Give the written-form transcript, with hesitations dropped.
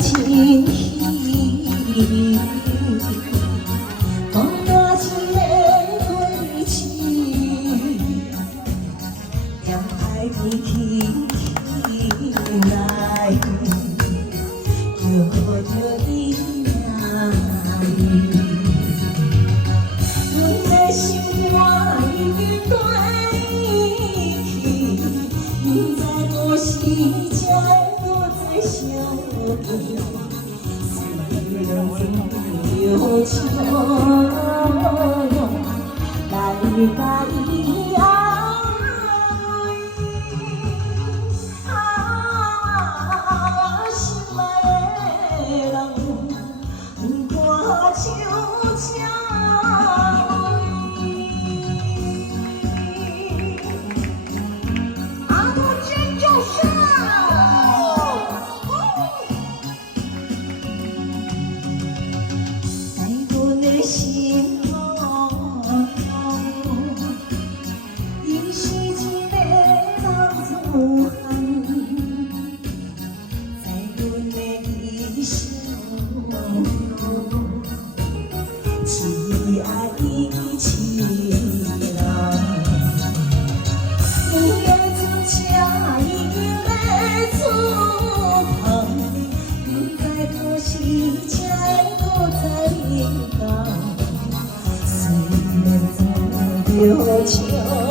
情意，讲我一个归期，让爱你起来，叫着你来。阮的心肝已经断去，不知何时才会再相会。虽然有情来甲伊心爱的人，看像这。心梦，伊是一个人子汉，在阮的一生，只爱伊一人。伊的船车已经要出航，不知何时才会再到。有情。